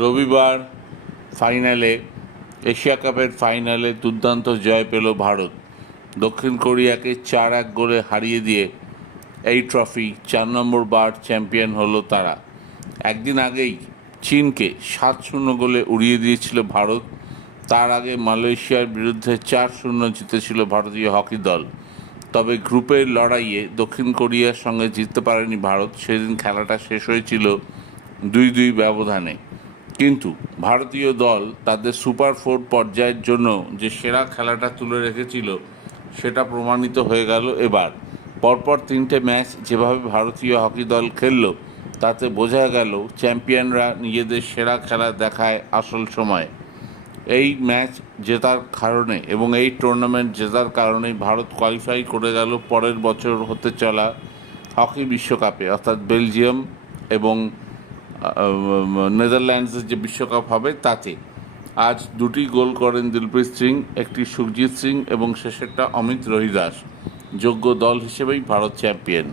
রবিবার ফাইনালে এশিয়া কাপের ফাইনালে দুর্দান্ত জয় পেল ভারত। দক্ষিণ কোরিয়াকে চার এক গোলে হারিয়ে দিয়ে এই ট্রফি চার নম্বর বার চ্যাম্পিয়ন হলো তারা। একদিন আগেই চীনকে সাত শূন্য গোলে উড়িয়ে দিয়েছিল ভারত। তার আগে মালয়েশিয়ার বিরুদ্ধে চার শূন্য জিতেছিল ভারতীয় হকি দল। তবে গ্রুপের লড়াইয়ে দক্ষিণ কোরিয়ার সঙ্গে জিততে পারেনি ভারত। সেদিন খেলাটা শেষ হয়েছিল দুই দুই ব্যবধানে। কিন্তু ভারতীয় দল তাদের সুপার ফোর পর্যায়ের জন্য যে সেরা খেলাটা তুলে রেখেছিল, সেটা প্রমাণিত হয়ে গেল এবার। পরপর তিনটে ম্যাচ যেভাবে ভারতীয় হকি দল খেললো, তাতে বোঝা গেল চ্যাম্পিয়নরা নিজেদের সেরা খেলা দেখায় আসল সময়। এই ম্যাচ জেতার কারণে এবং এই টুর্নামেন্ট জেতার কারণে ভারত কোয়ালিফাই করে গেল পরের বছর হতে চলা হকি বিশ্বকাপে, অর্থাৎ বেলজিয়াম এবং নেদারল্যান্ডসের যে বিশ্বকাপ হবে তাতে। আজ দুটি গোল করেন দিলপ্রীত সিং, একটি সুখজিৎ সিং এবং শেষেরটা অমিত রহিদাস। যোগ্য দল হিসেবেই ভারত চ্যাম্পিয়ন।